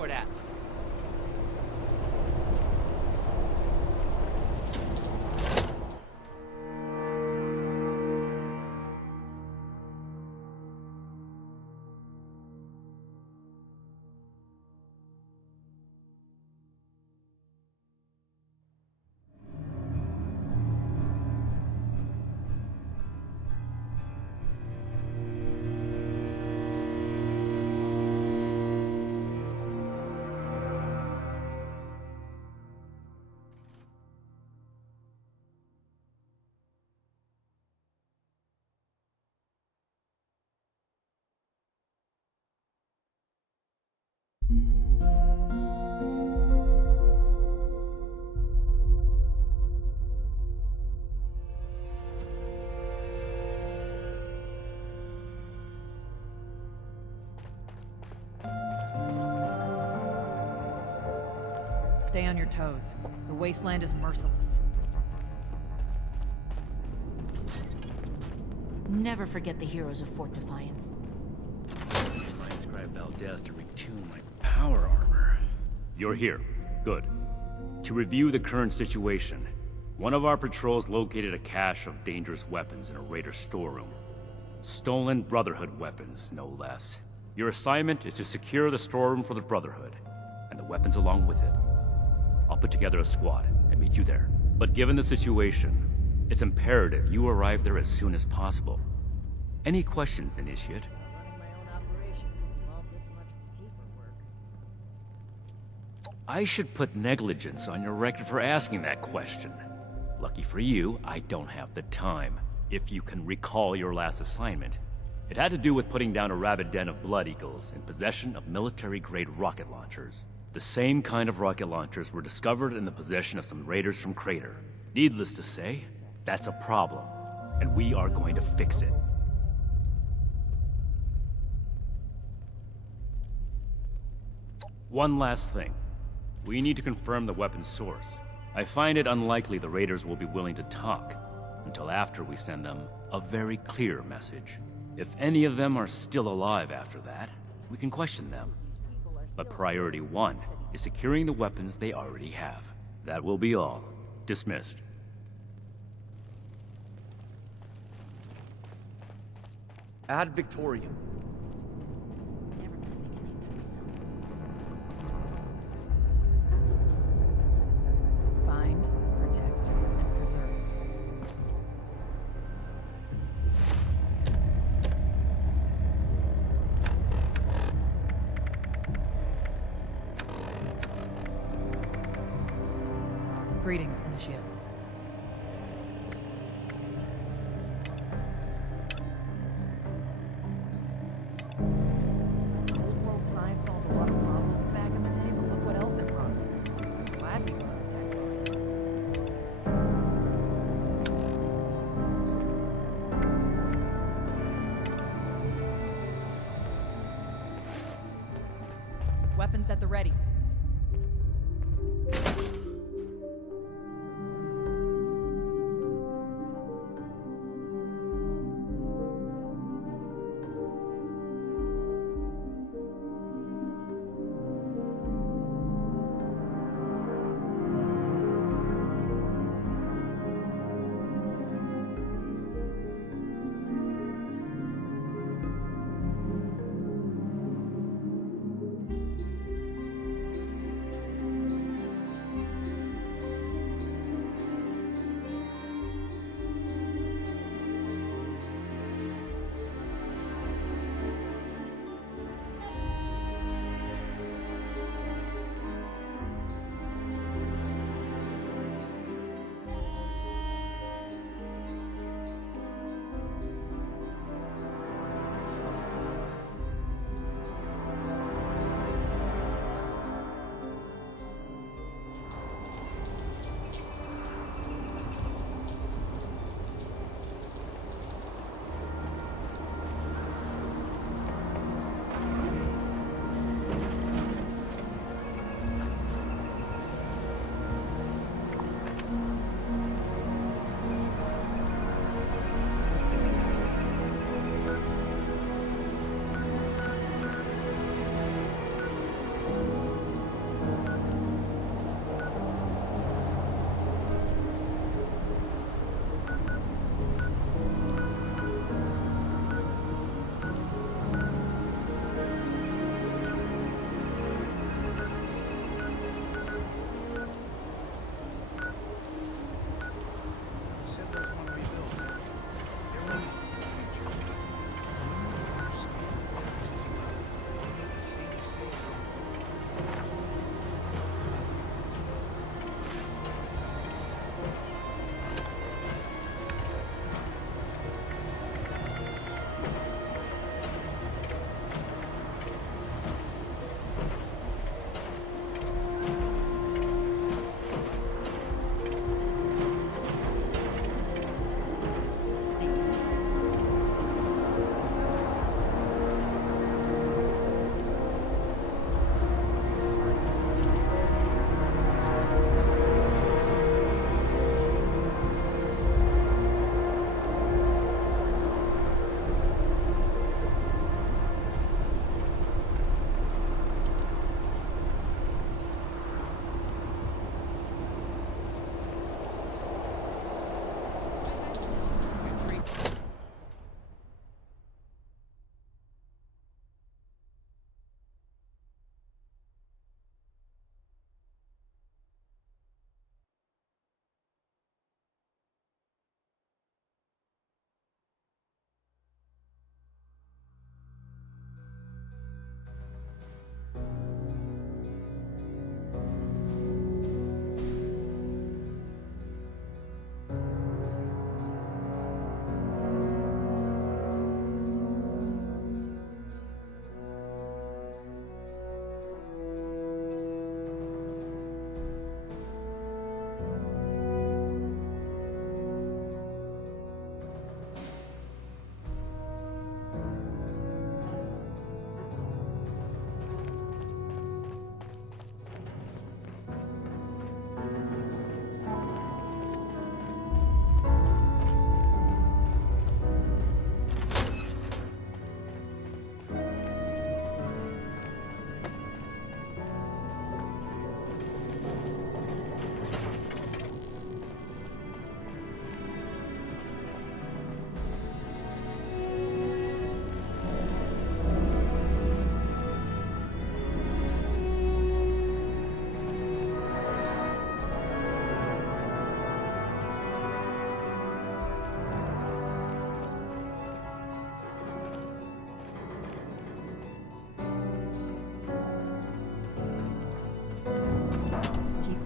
toward Atlas. Stay on your toes. The wasteland is merciless. Never forget the heroes of Fort Defiance. I might inscribe Valdez to retune my power armor. You're here. Good. To review the current situation, one of our patrols located a cache of dangerous weapons in a Raider storeroom. Stolen Brotherhood weapons, no less. Your assignment is to secure the storeroom for the Brotherhood, and the weapons along with it. I'll put together a squad and meet you there. But given the situation, it's imperative you arrive there as soon as possible. Any questions, Initiate? Running my own operation involved this much paperwork. I should put negligence on your record for asking that question. Lucky for you, I don't have the time. If you can recall your last assignment. It had to do with putting down a rabid den of Blood Eagles in possession of military-grade rocket launchers. The same kind of rocket launchers were discovered in the possession of some raiders from Crater. Needless to say, that's a problem, and we are going to fix it. One last thing. We need to confirm the weapon's source. I find it unlikely the raiders will be willing to talk until after we send them a very clear message. If any of them are still alive after that, we can question them. But priority one is securing the weapons they already have. That will be all. Dismissed. Ad Victorium. Never gonna make a name for myself. Find, protect, and preserve. Greetings, Initiate. Old world science solved a lot of problems back in the day, but look what else it brought. Glad we got a technical set. Weapons at the ready.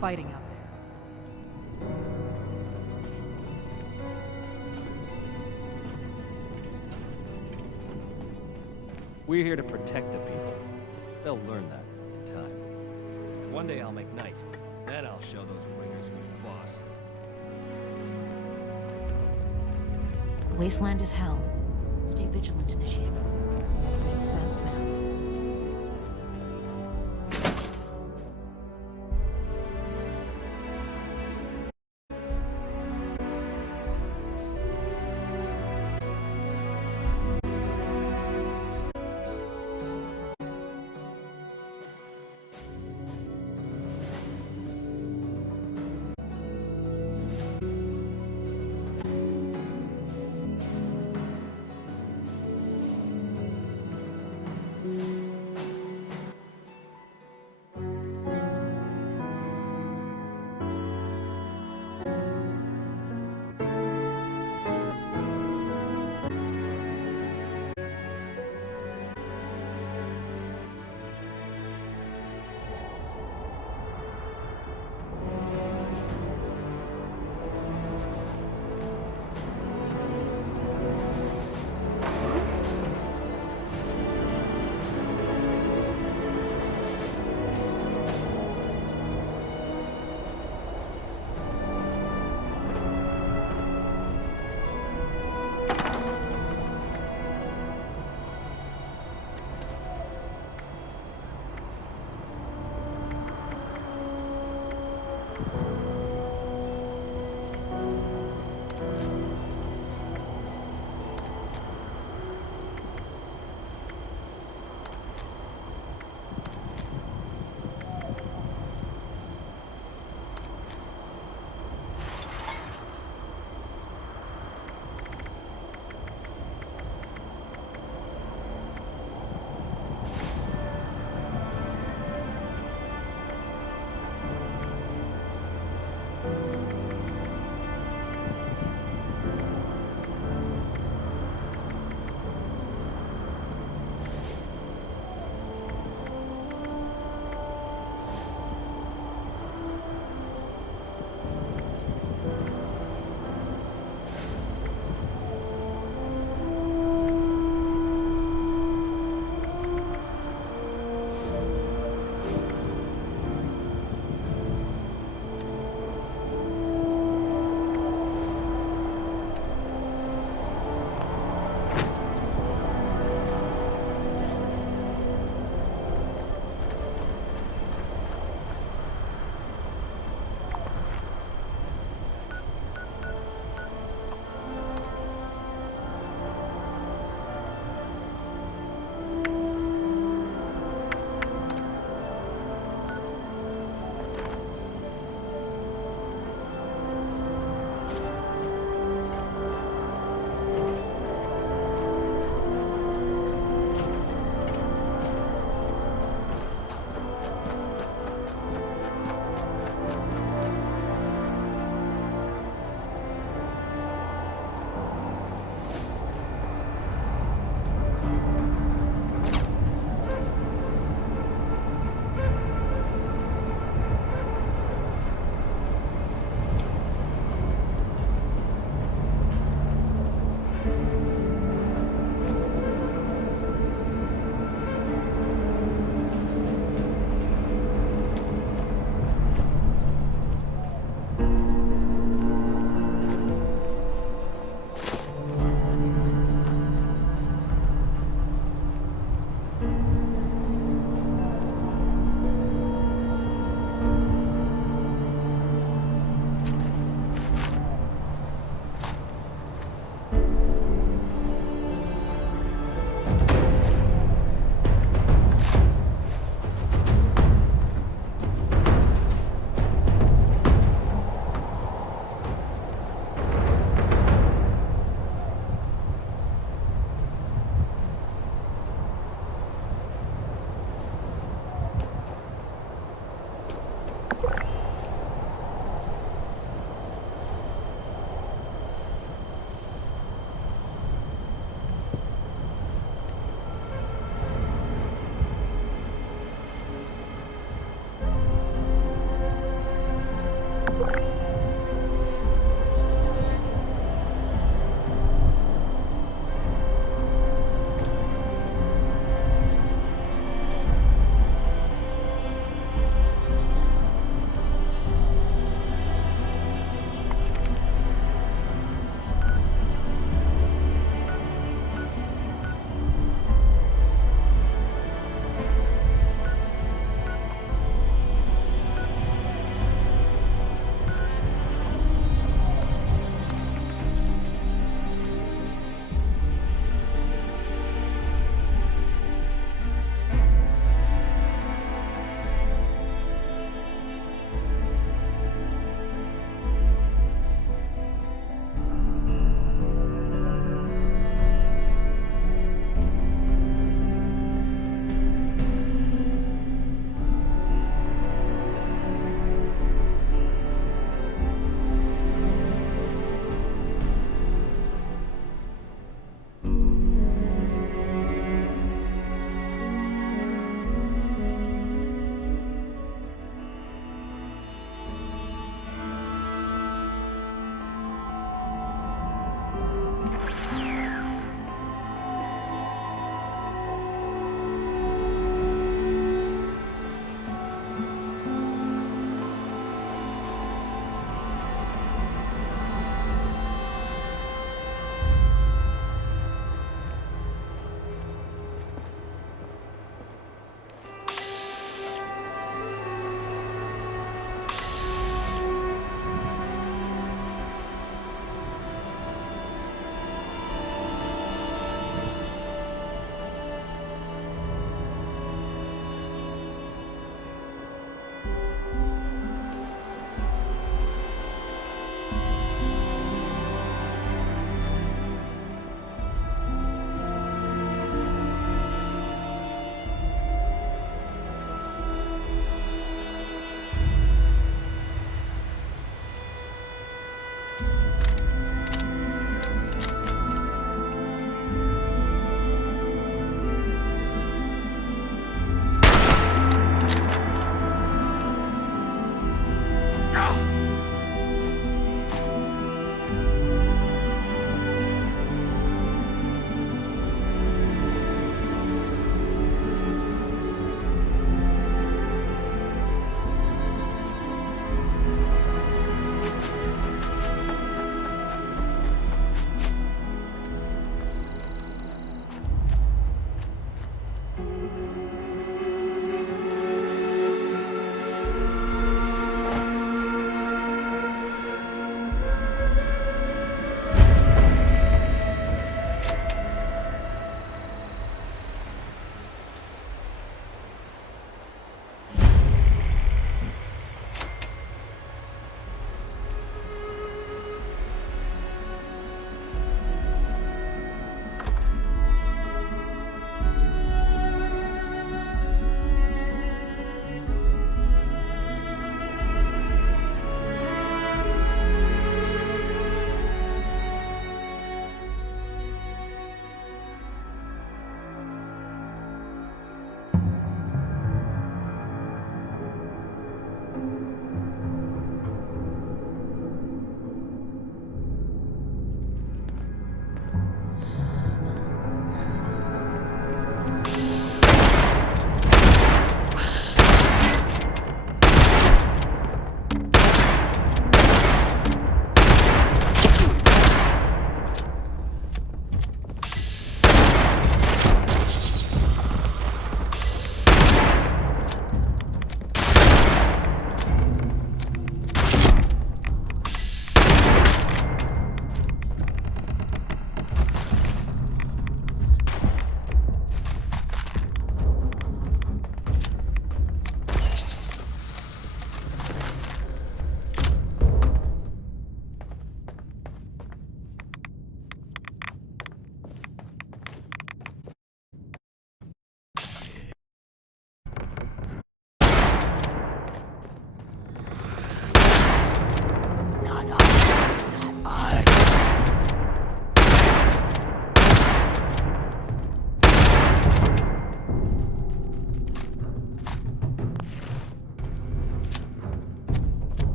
fighting out there. We're here to protect the people. They'll learn that in time. And one day I'll make nice. Then I'll show those ringers who's boss. The wasteland is hell. Stay vigilant, Initiate. Makes sense now. This is nice.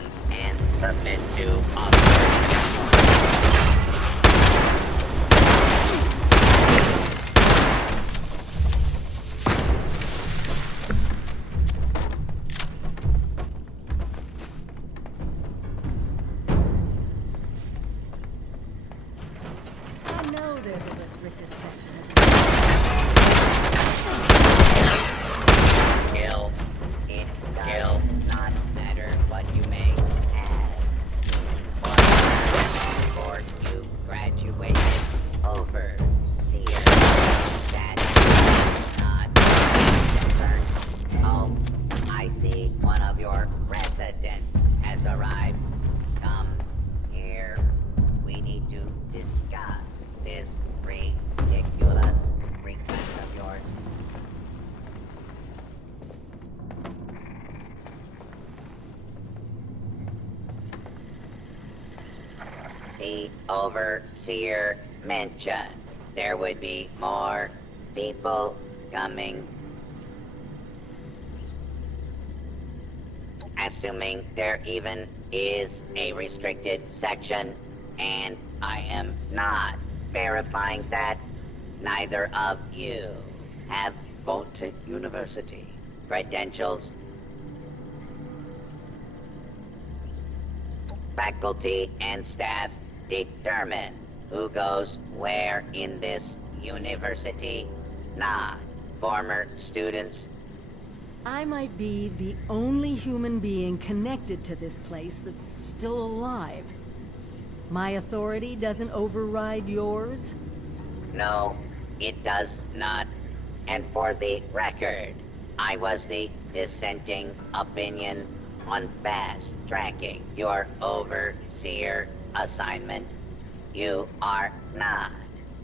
weapons and submit to officers. I know there's a restricted section of Kill. It does not matter what you may have seen before you graduated. Overseer. That's not concerned. Oh, I see one of your residents has arrived. Come here. We need to discuss this ridiculous request of yours. The Overseer mentioned there would be more people coming. Assuming there even is a restricted section, and I am not verifying that neither of you have Vault-Tec University credentials. Faculty and staff determine who goes where in this university, not former students. I might be the only human being connected to this place that's still alive. My authority doesn't override yours? No, it does not. And for the record, I was the dissenting opinion on fast-tracking your Overseer assignment. You are not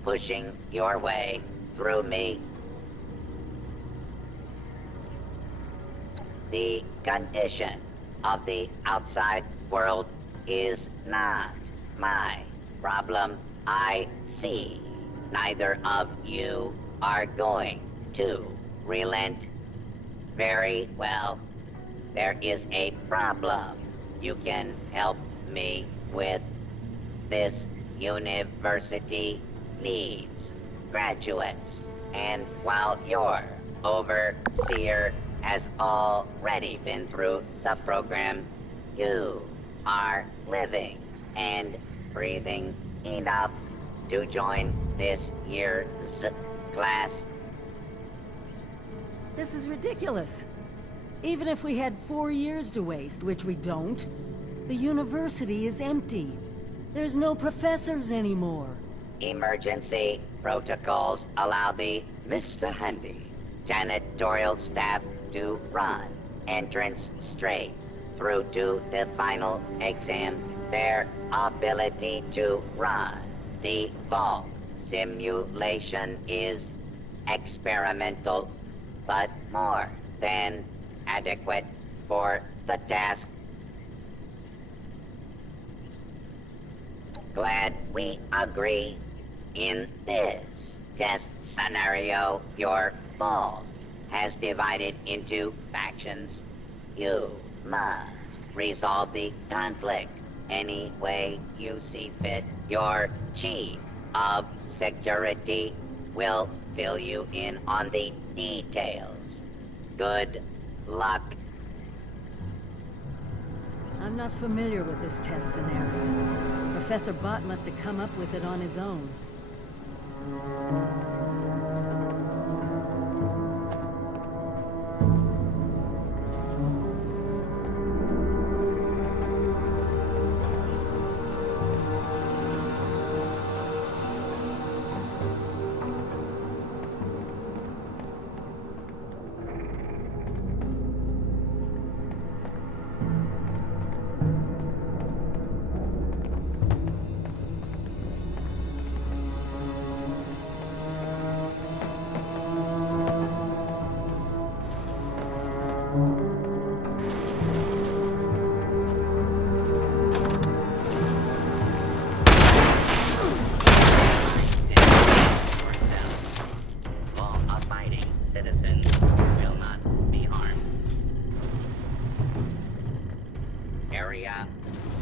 pushing your way through me. The condition of the outside world is not my problem. I see neither of you are going to relent. Very well. There is a problem you can help me with. This university needs graduates. And while your Overseer has already been through the program, you are living and breathing enough to join this year's class. This is ridiculous. Even if we had 4 years to waste, which we don't, the university is empty. There's no professors anymore. Emergency protocols allow the Mr. Handy janitorial staff to run entrance straight through to the final exam. Their ability to run the vault simulation is experimental, but more than adequate for the task. Glad we agree. In this test scenario, your vault has divided into factions. You must resolve the conflict any way you see fit. Your chief of security will fill you in on the details. Good luck. I'm not familiar with this test scenario. Professor Bott must have come up with it on his own.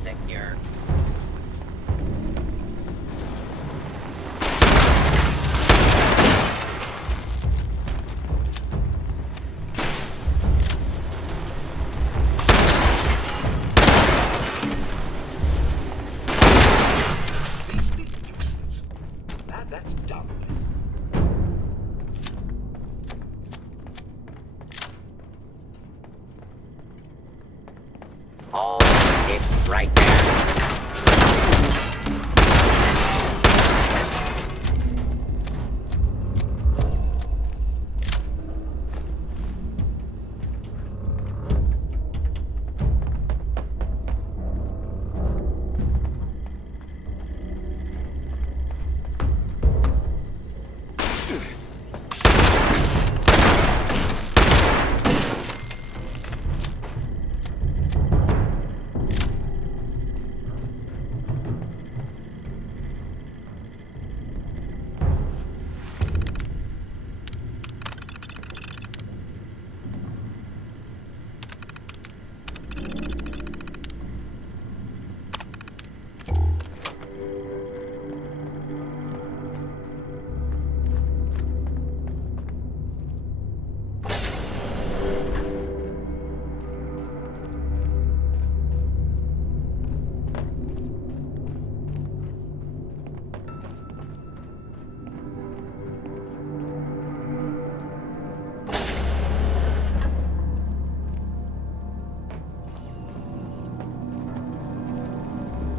secure. This is a nuisance. That's done with. Hold it right there.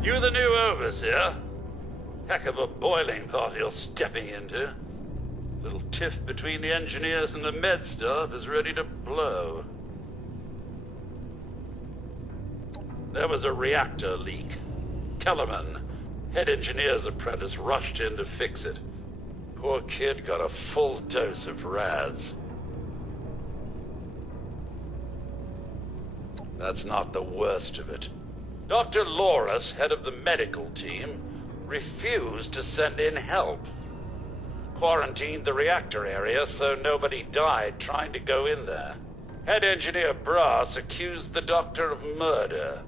You the new Overseer? Heck of a boiling pot you're stepping into. Little tiff between the engineers and the med staff is ready to blow. There was a reactor leak. Kellerman, head engineer's apprentice, rushed in to fix it. Poor kid got a full dose of rads. That's not the worst of it. Dr. Loris, head of the medical team, refused to send in help. Quarantined the reactor area so nobody died trying to go in there. Head engineer Brass accused the doctor of murder.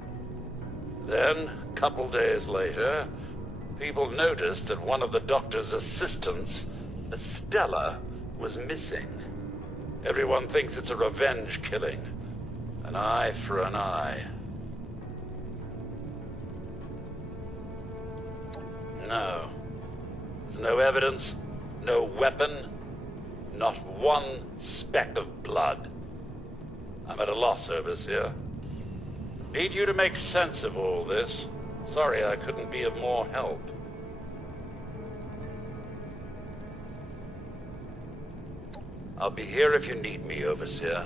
Then, a couple days later, people noticed that one of the doctor's assistants, Estella, was missing. Everyone thinks it's a revenge killing. An eye for an eye. No. There's no evidence, no weapon, not one speck of blood. I'm at a loss, Overseer. Need you to make sense of all this. Sorry I couldn't be of more help. I'll be here if you need me, Overseer.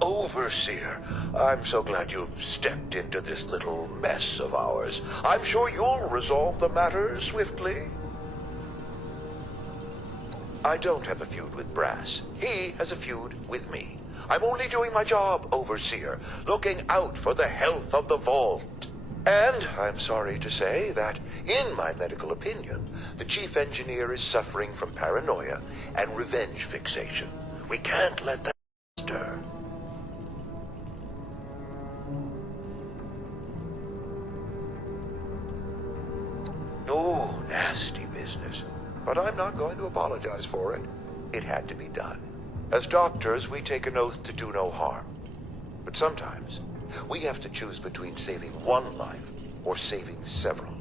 Overseer, I'm so glad you've stepped into this little mess of ours. I'm sure you'll resolve the matter swiftly. I don't have a feud with Brass. He has a feud with me. I'm only doing my job, Overseer, looking out for the health of the vault. And I'm sorry to say that, in my medical opinion, the chief engineer is suffering from paranoia and revenge fixation. We can't let that stir. Oh, nasty business. But I'm not going to apologize for it. it had to be done. As doctors, we take an oath to do no harm. But sometimes, we have to choose between saving one life or saving several.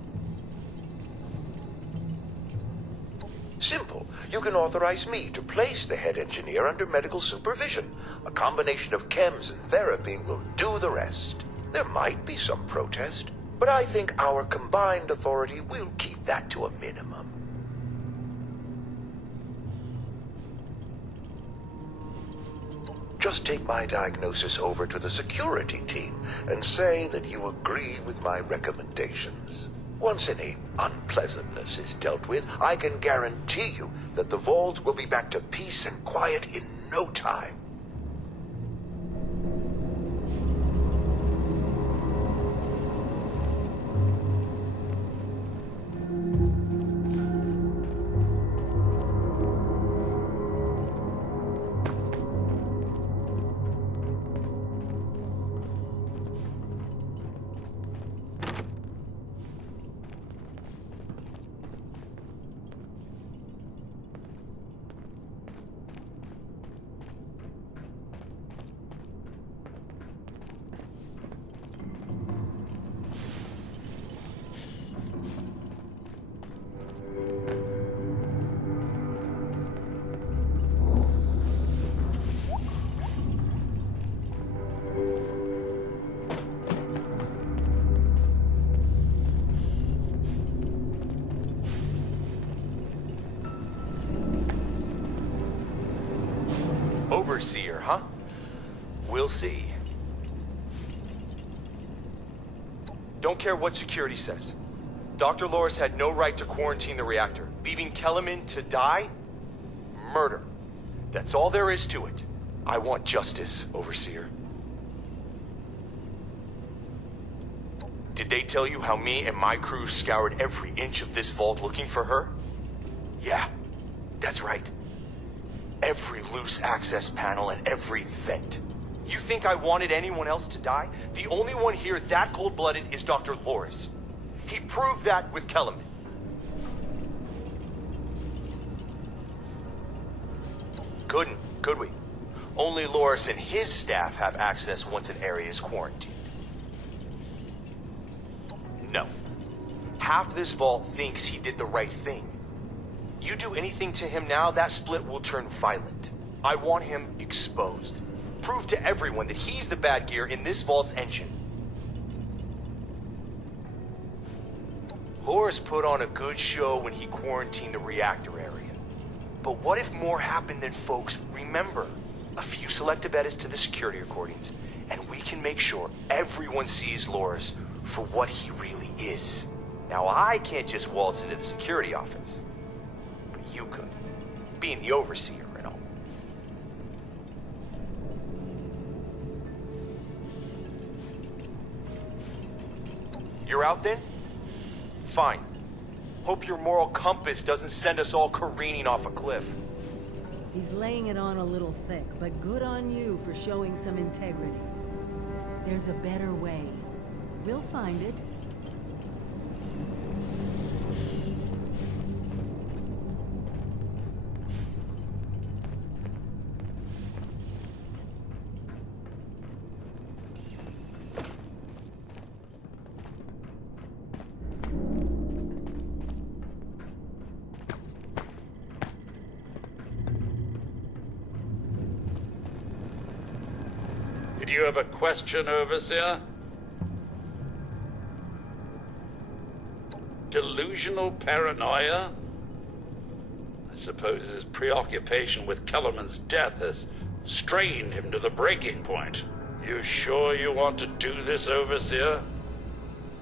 Simple. You can authorize me to place the head engineer under medical supervision. A combination of chems and therapy will do the rest. There might be some protest, but I think our combined authority will keep that to a minimum. Just take my diagnosis over to the security team and say that you agree with my recommendations. Once any unpleasantness is dealt with, I can guarantee you that the vault will be back to peace and quiet in no time. Overseer, huh? We'll see. Don't care what security says. Dr. Loris had no right to quarantine the reactor. Leaving Kellerman to die? Murder. That's all there is to it. I want justice, Overseer. Did they tell you how me and my crew scoured every inch of this vault looking for her? Yeah, that's right. Every loose access panel and every vent. You think I wanted anyone else to die? The only one here that cold-blooded is Dr. Loris. He proved that with Kellerman. Couldn't, could we? Only Loris and his staff have access once an area is quarantined. No. Half this vault thinks he did the right thing. You do anything to him now, that split will turn violent. I want him exposed. Prove to everyone that he's the bad gear in this vault's engine. Loris put on a good show when he quarantined the reactor area. But what if more happened than folks remember? A few selective edits to the security recordings, and we can make sure everyone sees Loris for what he really is. Now, I can't just waltz into the security office. But you could, being the overseer and all. You're out then? Fine. Hope your moral compass doesn't send us all careening off a cliff. He's laying it on a little thick, but good on you for showing some integrity. There's a better way. We'll find it. Did you have a question, Overseer? Delusional paranoia? I suppose his preoccupation with Kellerman's death has strained him to the breaking point. You sure you want to do this, Overseer?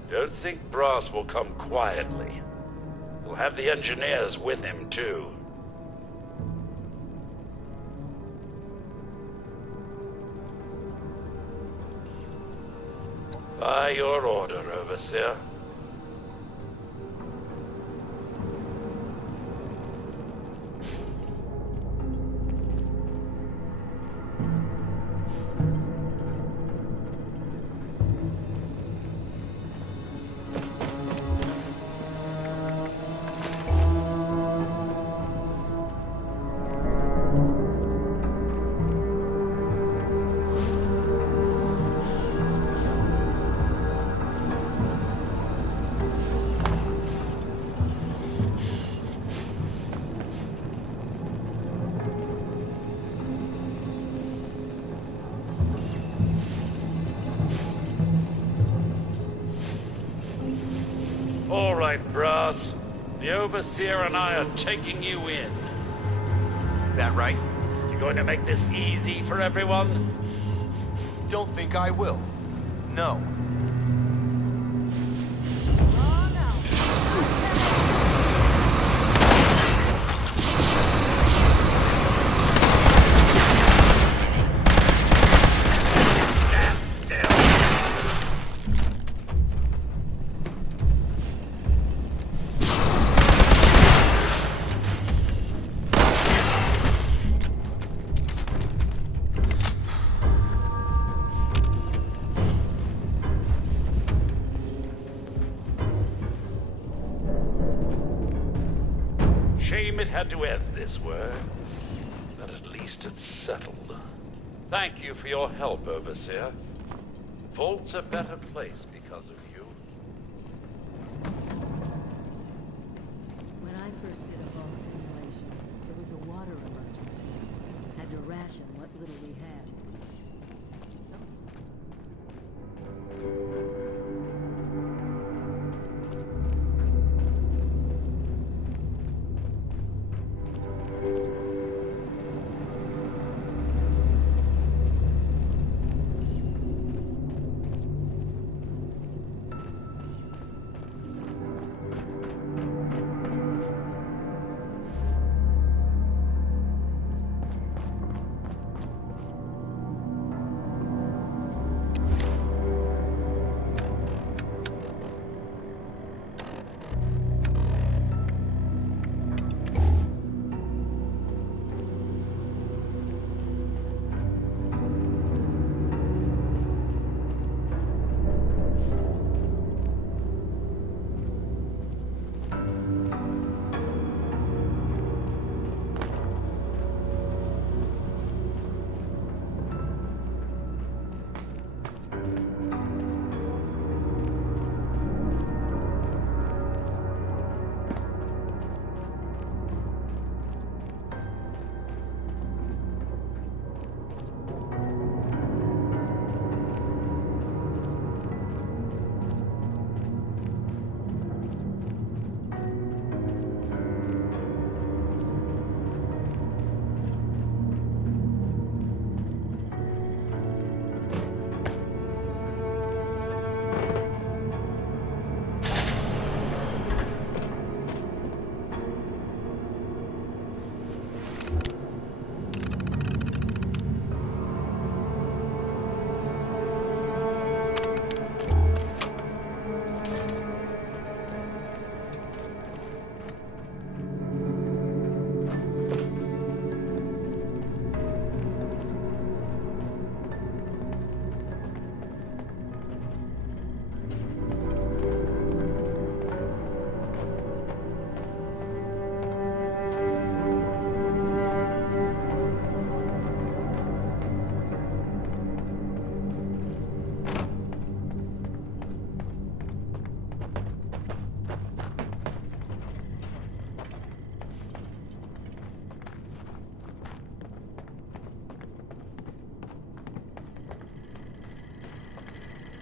Don't think Brass will come quietly. He'll have the engineers with him, too. By your order, Overseer. right, Brass. The Overseer and I are taking you in. Is that right? You going to make this easy for everyone? Don't think I will. No. Shame it had to end this way, but at least it's settled. Thank you for your help, Overseer. Vault's a better place because of you. When I first did a vault simulation, there was a water emergency. Had to ration what little we had.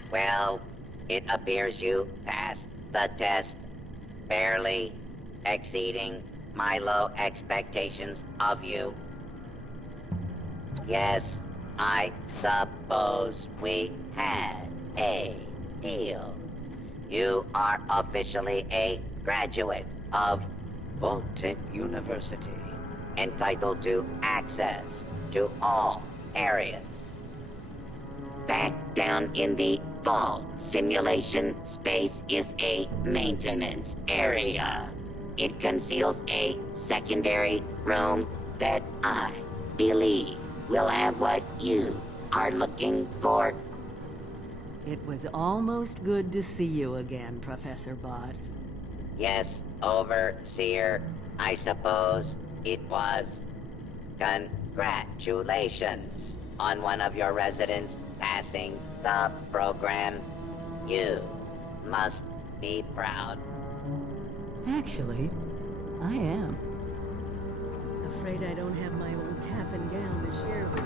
Well, it appears you passed the test, barely exceeding my low expectations of you. Yes, I suppose we had a deal. You are officially a graduate of Vault-Tec University, entitled to access to all areas. Back down in the vault, simulation space is a maintenance area. It conceals a secondary room that I believe will have what you are looking for. It was almost good to see you again, Professor Bott. Yes, Overseer, I suppose it was. Congratulations on one of your residents passing the program. You must be proud. Actually, I am. Afraid I don't have my old cap and gown to share with you.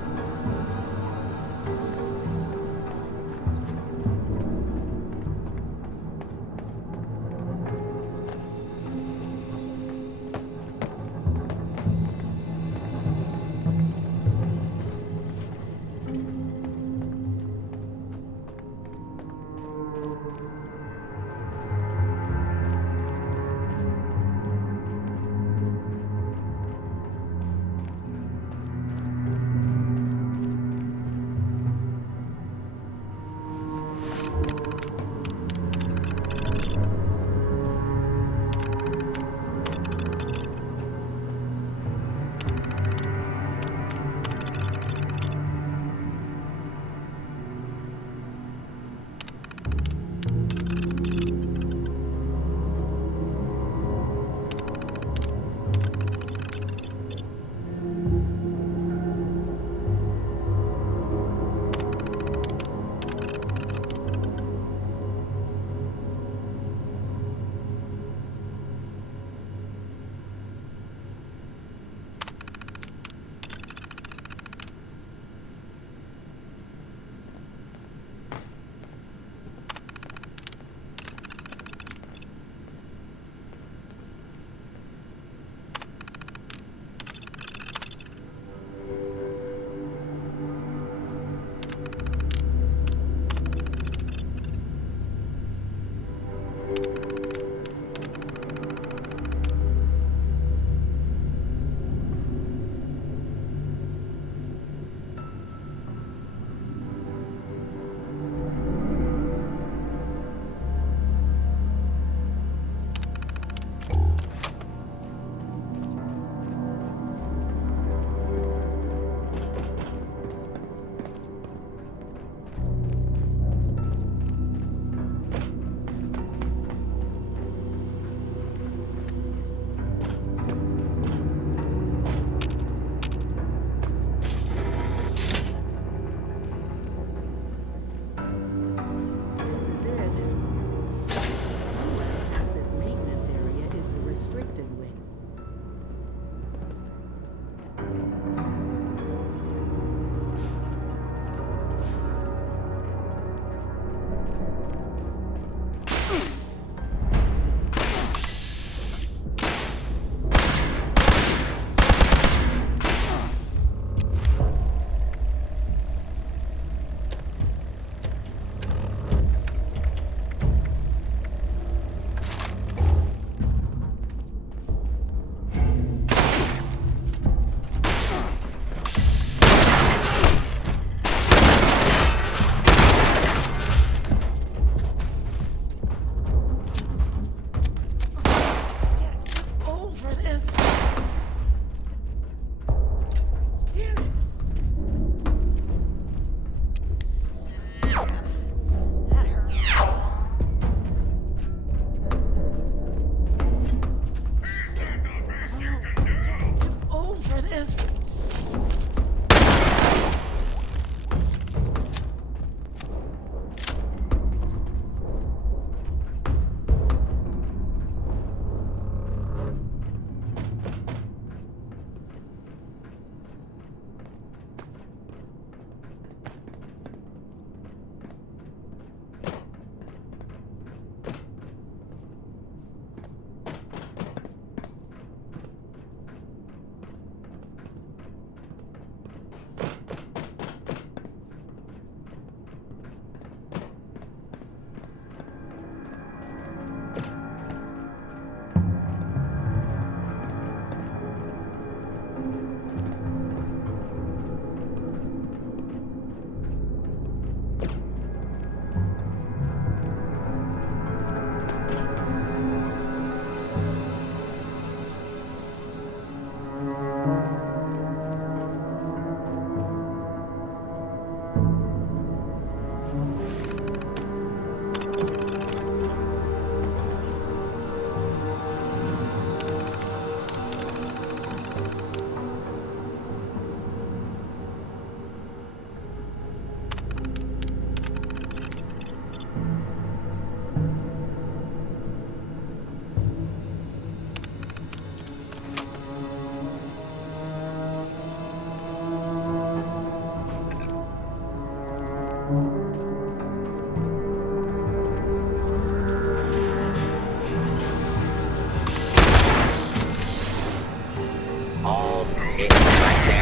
Hold it right there.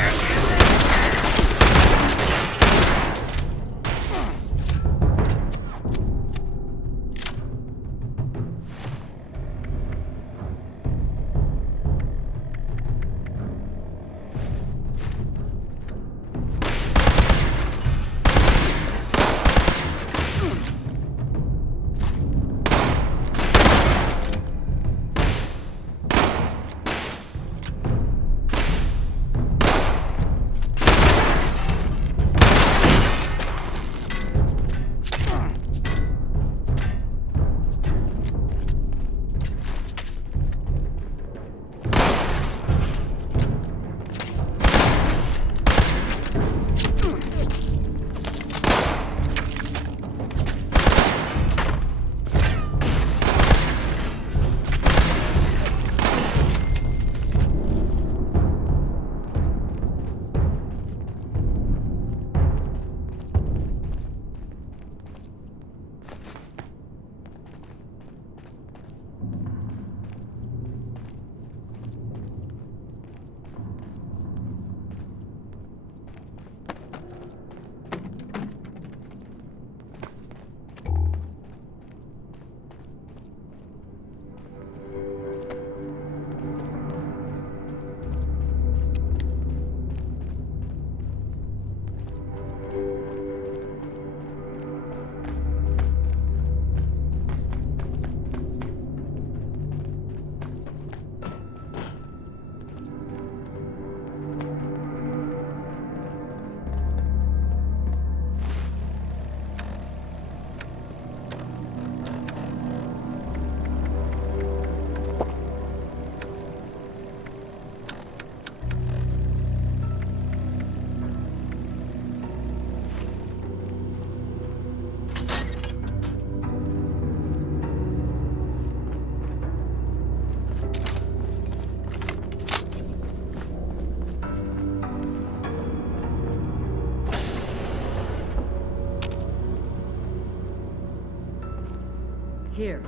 Here.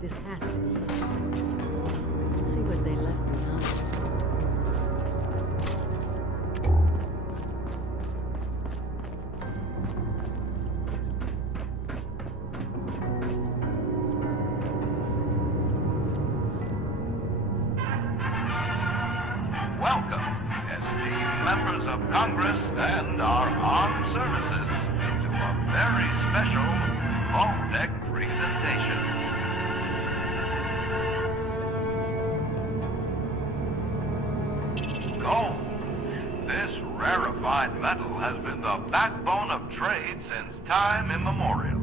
This has to be it. Let's see what they left behind. Welcome, esteemed members of Congress and our armed services, to a very special Vault-Tec presentation. Gold. This rarefied metal has been the backbone of trade since time immemorial.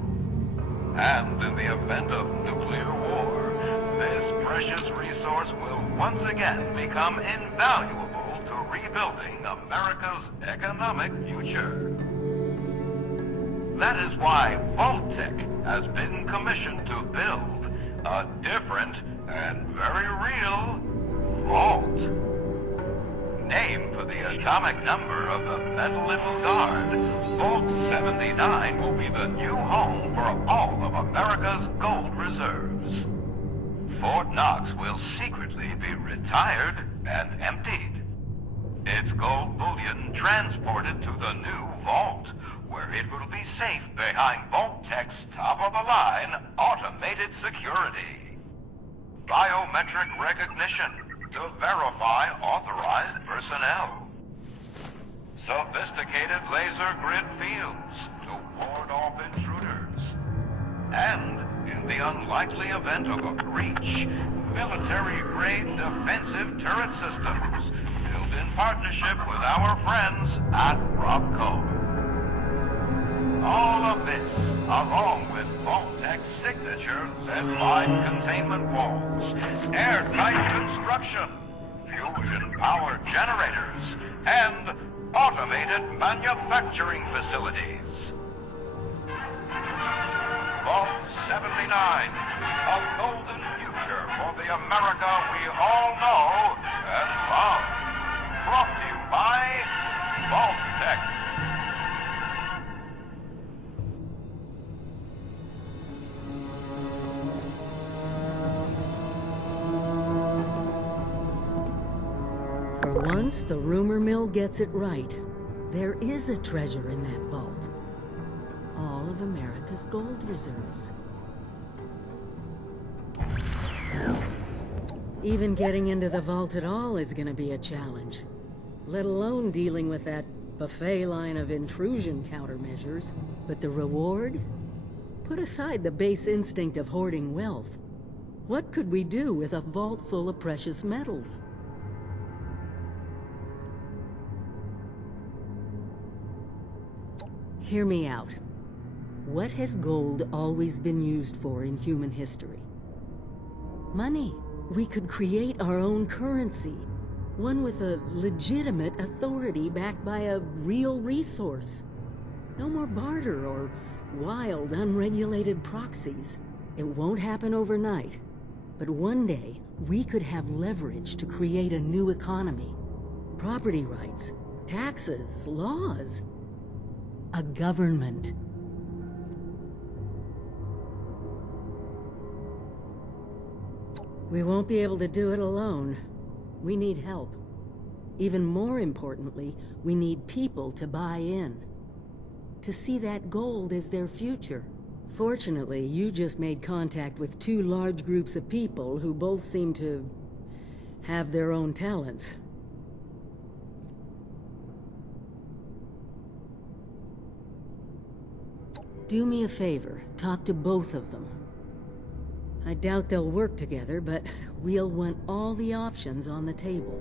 And in the event of nuclear war, this precious resource will once again become invaluable to rebuilding America's economic future. That is why Vault-Tec has been commissioned to build a different and very real vault. Named for the atomic number of the Metal Little Guard, Vault 79 will be the new home for all of America's gold reserves. Fort Knox will secretly be retired and emptied. Its gold bullion transported to the new vault, where it will be safe behind Vault-Tec's top-of-the-line automated security. Biometric recognition to verify authorized personnel. Sophisticated laser grid fields to ward off intruders. And, in the unlikely event of a breach, military-grade defensive turret systems built in partnership with our friends at Robco. All of this, along with Vault-Tec's signature lead-lined containment walls, airtight construction, fusion-powered generators, and automated manufacturing facilities. Vault 79, a golden future for the America we all know and love. Brought to you by Vault-Tec. For once, the rumor mill gets it right. There is a treasure in that vault. All of America's gold reserves. Even getting into the vault at all is gonna be a challenge. Let alone dealing with that buffet line of intrusion countermeasures. But the reward? Put aside the base instinct of hoarding wealth. What could we do with a vault full of precious metals? Hear me out. What has gold always been used for in human history? Money. We could create our own currency. One with a legitimate authority backed by a real resource. No more barter or wild, unregulated proxies. It won't happen overnight. But one day, we could have leverage to create a new economy. Property rights, taxes, laws. A government. We won't be able to do it alone. We need help. Even more importantly, we need people to buy in. To see that gold as their future. Fortunately, you just made contact with two large groups of people who both seem to have their own talents. Do me a favor, talk to both of them. I doubt they'll work together, but we'll want all the options on the table.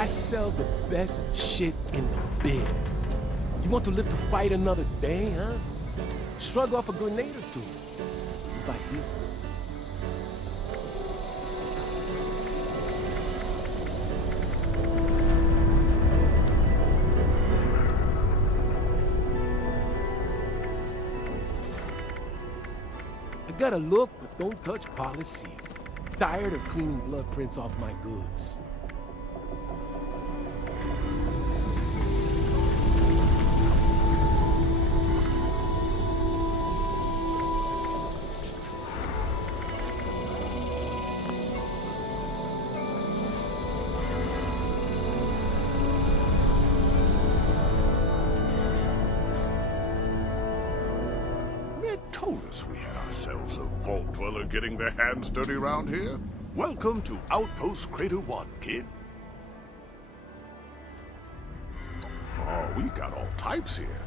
I sell the best shit in the biz. You want to live to fight another day, huh? Shrug off a grenade or two. By you. I got a look, but don't touch policy. Tired of cleaning blood prints off my goods. Told us we had ourselves a vault dweller getting their hands dirty around here. Welcome to Outpost Crater 1, kid. Oh, we got all types here.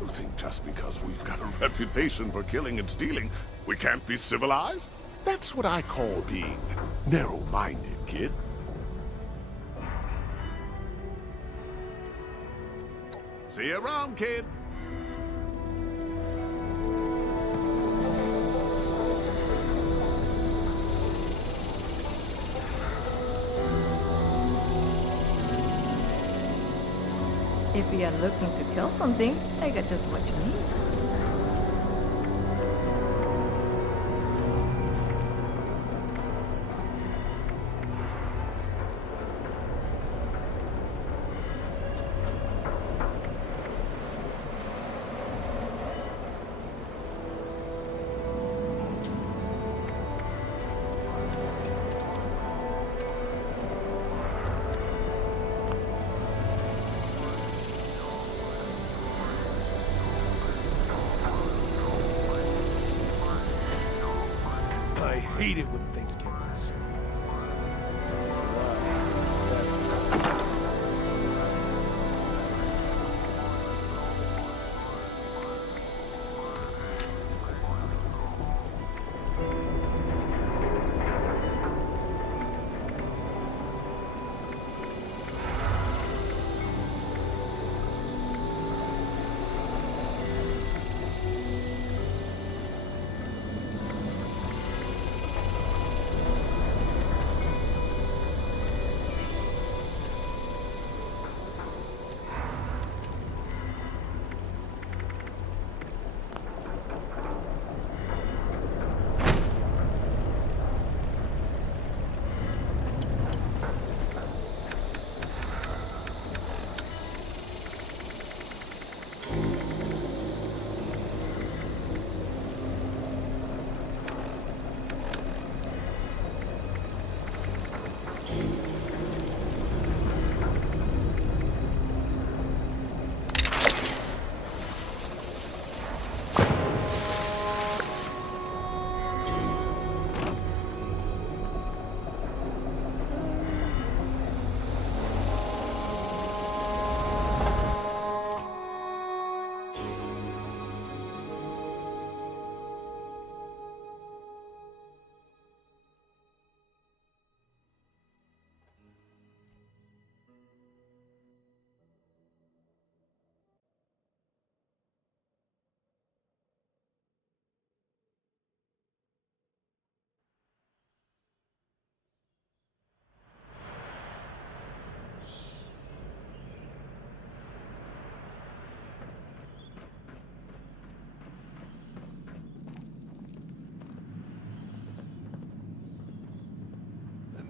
You think just because we've got a reputation for killing and stealing, we can't be civilized? That's what I call being narrow-minded, kid. See you around, kid. If you are looking to kill something, I got just what you need. I hate it when things get messy.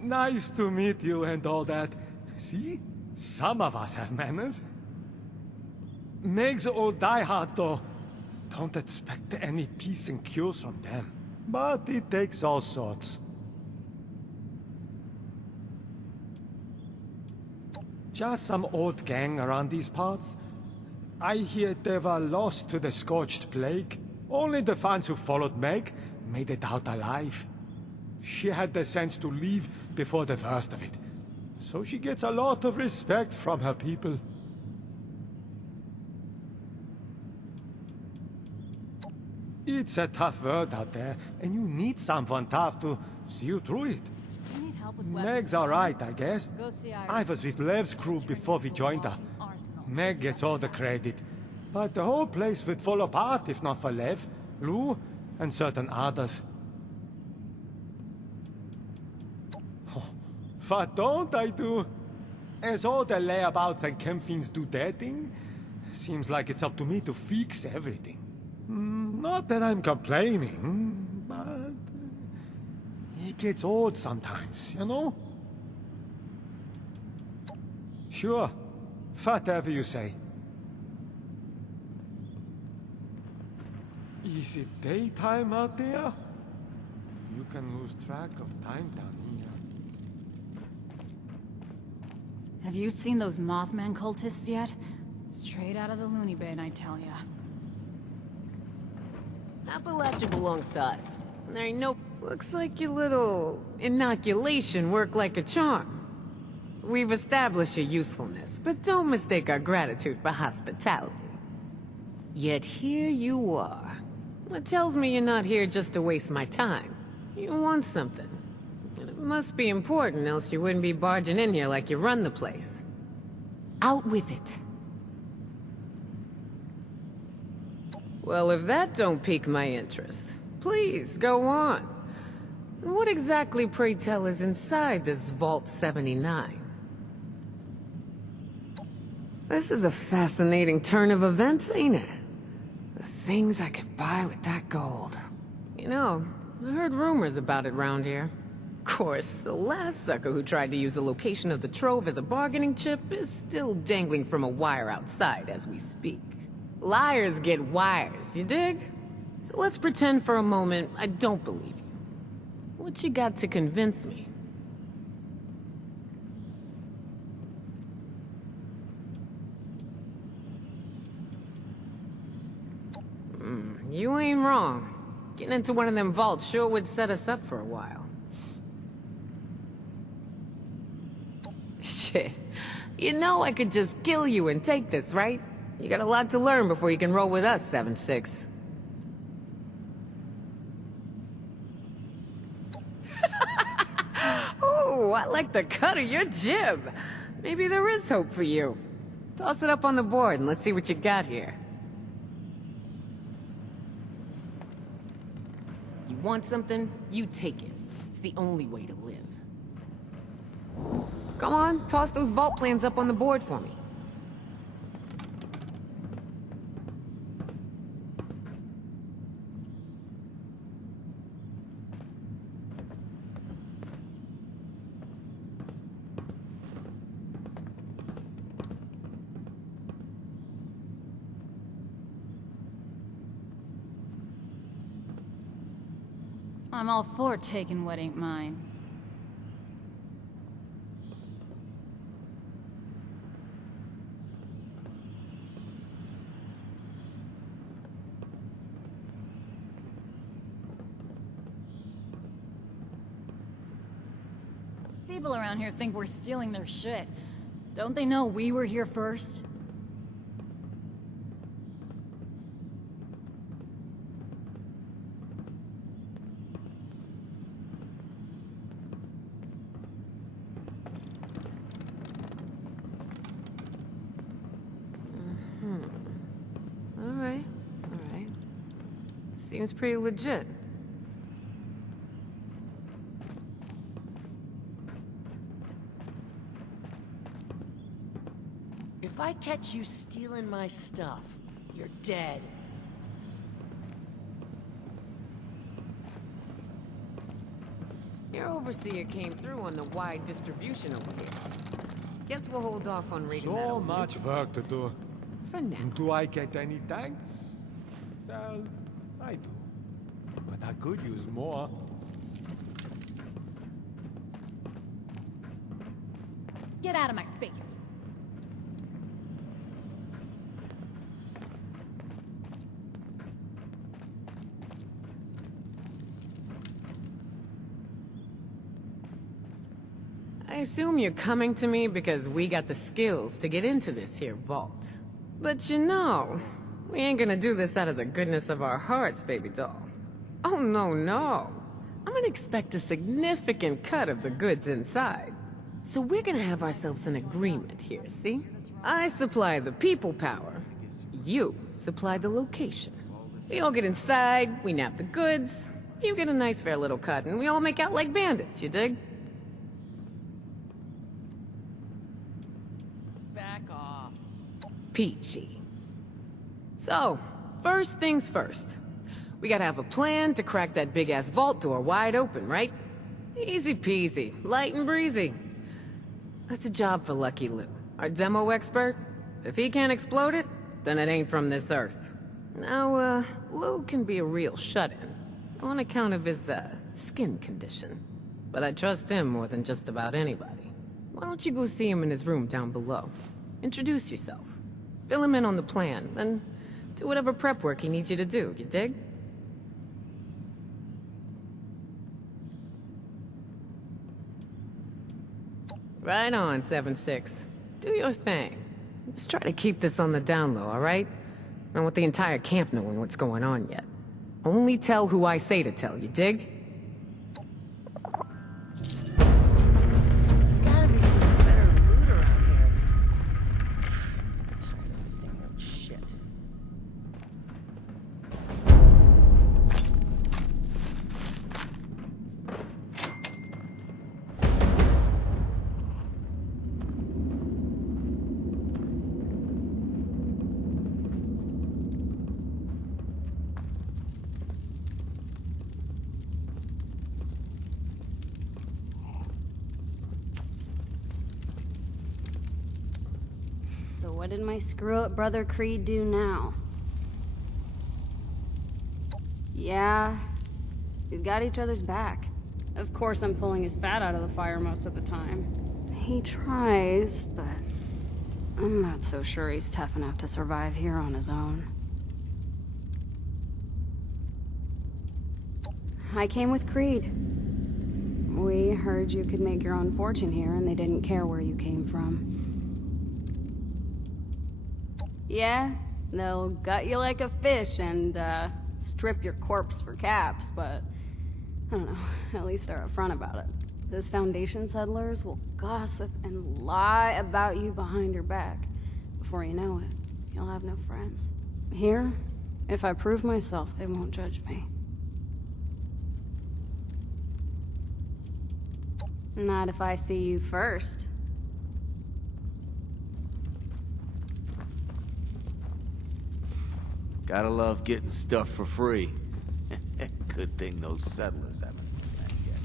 Nice to meet you and all that. See? Some of us have manners. Meg's old diehard, though. Don't expect any peace and cures from them. But it takes all sorts. Just some old gang around these parts. I hear they were lost to the Scorched Plague. Only the fans who followed Meg made it out alive. She had the sense to leave before the worst of it. So she gets a lot of respect from her people. It's a tough world out there, and you need someone tough to see you through it. Do you need help Meg's alright, I guess. Go see I was with Lev's crew before we joined her. Meg gets all the credit. But the whole place would fall apart if not for Lev, Lou, and certain others. What don't I do? As all the layabouts and campings do their thing, seems like it's up to me to fix everything. Not that I'm complaining, but it gets old sometimes, you know? Sure, whatever you say. Is it daytime out there? You can lose track of time down here. Have you seen those Mothman cultists yet? Straight out of the loony bin, I tell ya. Appalachia belongs to us. There ain't no... Looks like your little inoculation worked like a charm. We've established your usefulness, but don't mistake our gratitude for hospitality. Yet here you are. It tells me you're not here just to waste my time. You want something. And it must be important, else you wouldn't be barging in here like you run the place. Out with it. Well, if that don't pique my interest, please, go on. What exactly, pray tell, is inside this Vault 79? This is a fascinating turn of events, ain't it? The things I could buy with that gold. You know, I heard rumors about it round here. Of course, the last sucker who tried to use the location of the trove as a bargaining chip is still dangling from a wire outside as we speak. Liars get wires, you dig? So let's pretend for a moment I don't believe you. What you got to convince me? You ain't wrong. Getting into one of them vaults sure would set us up for a while. Shit. You know I could just kill you and take this, right? You got a lot to learn before you can roll with us, 7-6. Ooh, I like the cut of your jib. Maybe there is hope for you. Toss it up on the board and let's see what you got here. You want something? You take it. It's the only way to live. Come on, toss those vault plans up on the board for me. I'm all for taking what ain't mine. People around here think we're stealing their shit. Don't they know we were here first? Alright. Seems pretty legit. If I catch you stealing my stuff, you're dead. Your overseer came through on the wide distribution over here. Guess we'll hold off on reading that. So much work to do. For now. Do I get any thanks? Well, I do. But I could use more. Get out of my face. I assume you're coming to me because we got the skills to get into this here vault. But you know, we ain't gonna do this out of the goodness of our hearts, baby doll. Oh, no. I'm gonna expect a significant cut of the goods inside. So we're gonna have ourselves an agreement here, see? I supply the people power. You supply the location. We all get inside, we nab the goods, you get a nice fair little cut, and we all make out like bandits, you dig? Back off. Peachy. So, first things first. We gotta have a plan to crack that big-ass vault door wide open, right? Easy peasy, light and breezy. That's a job for Lucky Lou, our demo expert. If he can't explode it, then it ain't from this earth. Now, Lou can be a real shut-in, on account of his, skin condition. But I trust him more than just about anybody. Why don't you go see him in his room down below? Introduce yourself. Fill him in on the plan, then do whatever prep work he needs you to do, you dig? Right on, 7-6. Do your thing. Just try to keep this on the down low, alright? Don't want the entire camp knowing what's going on yet. Only tell who I say to tell, you dig? There's gotta be some better loot around here. I'm tired of seeing that shit. So what did my screw-up brother Creed do now? Yeah, we've got each other's back. Of course I'm pulling his fat out of the fire most of the time. He tries, but I'm not so sure he's tough enough to survive here on his own. I came with Creed. We heard you could make your own fortune here, and they didn't care where you came from. Yeah, they'll gut you like a fish and, strip your corpse for caps, but I don't know, at least they're upfront about it. Those Foundation settlers will gossip and lie about you behind your back. Before you know it, you'll have no friends. Here, if I prove myself, they won't judge me. Not if I see you first. Gotta love getting stuff for free. Good thing those settlers haven't done that yet.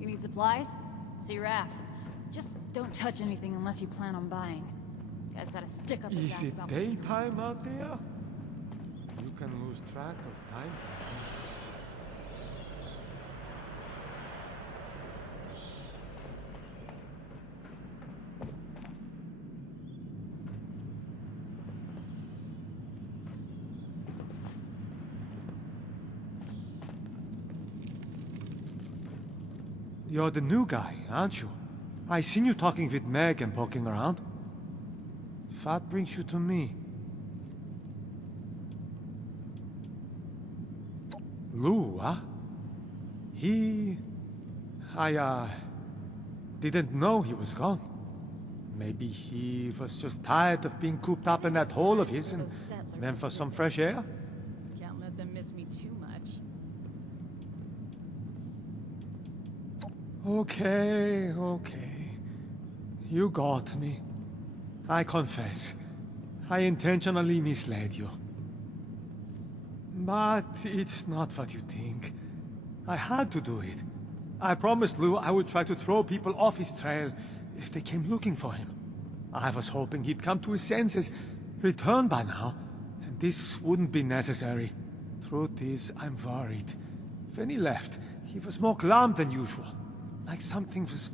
You need supplies? See Raph. Just don't touch anything unless you plan on buying. Guy's gotta stick up his ass Is it about daytime out there? You can lose track of time. You're the new guy, aren't you? I seen you talking with Meg and poking around. What brings you to me? Lou, huh? I didn't know he was gone. Maybe he was just tired of being cooped up in that hole of his and went for some fresh air? Can't let them miss me too much. Okay. You got me. I confess. I intentionally misled you. But it's not what you think. I had to do it. I promised Lou I would try to throw people off his trail if they came looking for him. I was hoping he'd come to his senses, return by now, and this wouldn't be necessary. Truth is, I'm worried. When he left, he was more glum than usual, like something was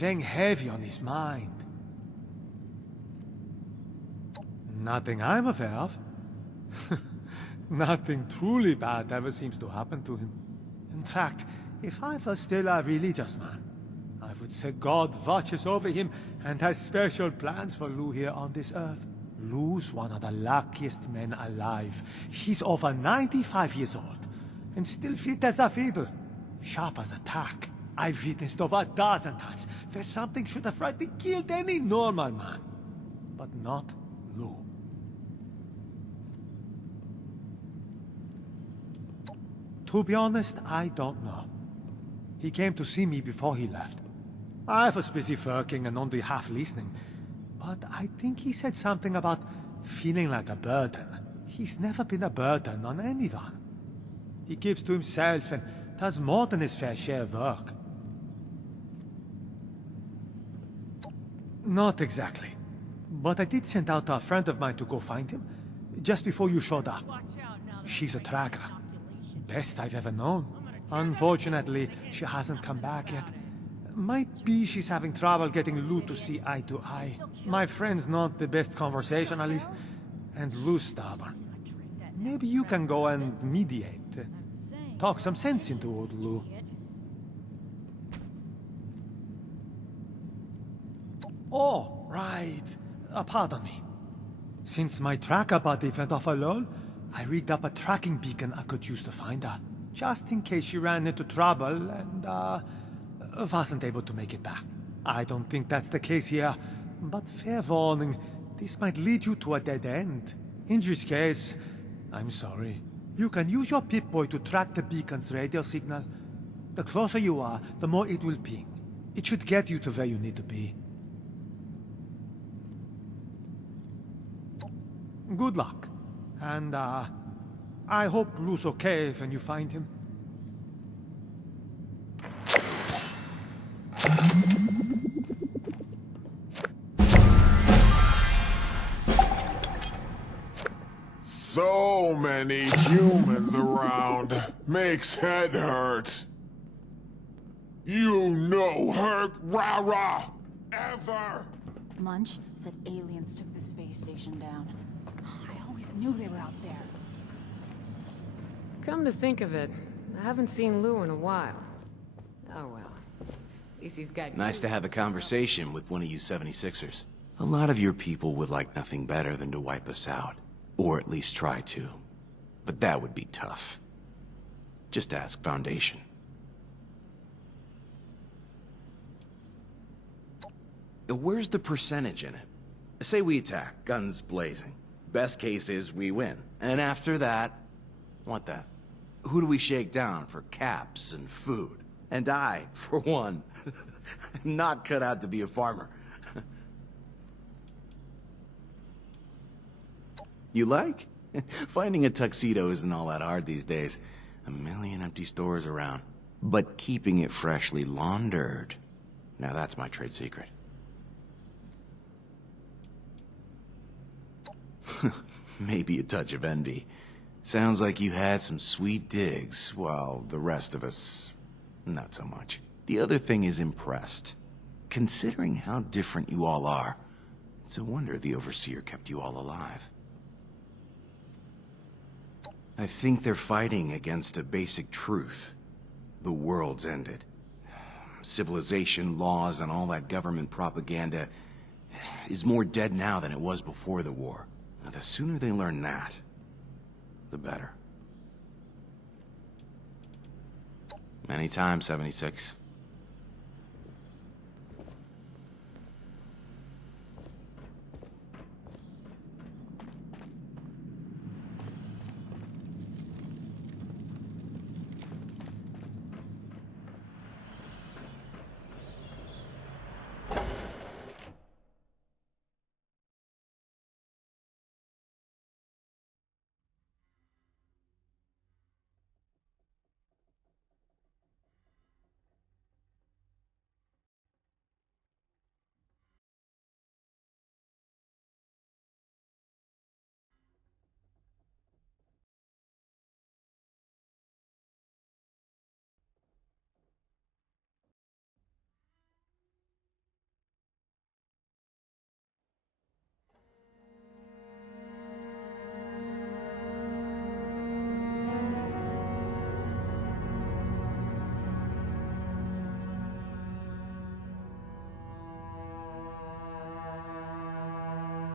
weighing heavy on his mind. Nothing I'm aware of. Nothing truly bad ever seems to happen to him. In fact, if I was still a religious man, I would say God watches over him and has special plans for Lou here on this earth. Lou's one of the luckiest men alive. He's over 95 years old, and still fit as a fiddle. Sharp as a tack. I've witnessed over a dozen times where something should have rightly killed any normal man. But not Lou. To be honest, I don't know. He came to see me before he left. I was busy working and only half listening. But I think he said something about feeling like a burden. He's never been a burden on anyone. He gives to himself and does more than his fair share of work. Not exactly. But I did send out a friend of mine to go find him, just before you showed up. She's a tracker. Best I've ever known. Unfortunately, she hasn't come back yet. Might be she's having trouble getting Lou to see eye to eye. My friend's not the best conversationalist, and Lou's stubborn. Maybe you can go and mediate. Talk some sense into old Lou. Oh, right. Pardon me. Since my tracker buddy went off alone, I rigged up a tracking beacon I could use to find her, just in case she ran into trouble and, wasn't able to make it back. I don't think that's the case here, but fair warning, this might lead you to a dead end. In which case, I'm sorry. You can use your Pip-Boy to track the beacon's radio signal. The closer you are, the more it will ping. It should get you to where you need to be. Good luck. And, I hope Lou's okay when you find him. So many humans around. Makes head hurt. You no hurt, rah-rah, ever. Munch said aliens took the space station down. I always knew they were out there. Come to think of it, I haven't seen Lou in a while. Oh well. At least he's got... Nice to have a conversation with one of you 76ers. A lot of your people would like nothing better than to wipe us out. Or at least try to. But that would be tough. Just ask Foundation. Where's the percentage in it? Say we attack, guns blazing. Best case is we win. And after that, what then? Who do we shake down for caps and food? And I, for one, am not cut out to be a farmer. You like? Finding a tuxedo isn't all that hard these days. A million empty stores around. But keeping it freshly laundered, now that's my trade secret. Maybe a touch of envy. Sounds like you had some sweet digs, while the rest of us, not so much. The other thing is impressed. Considering how different you all are, it's a wonder the Overseer kept you all alive. I think they're fighting against a basic truth. The world's ended. Civilization, laws, and all that government propaganda is more dead now than it was before the war. Now, the sooner they learn that, the better. Anytime, 76.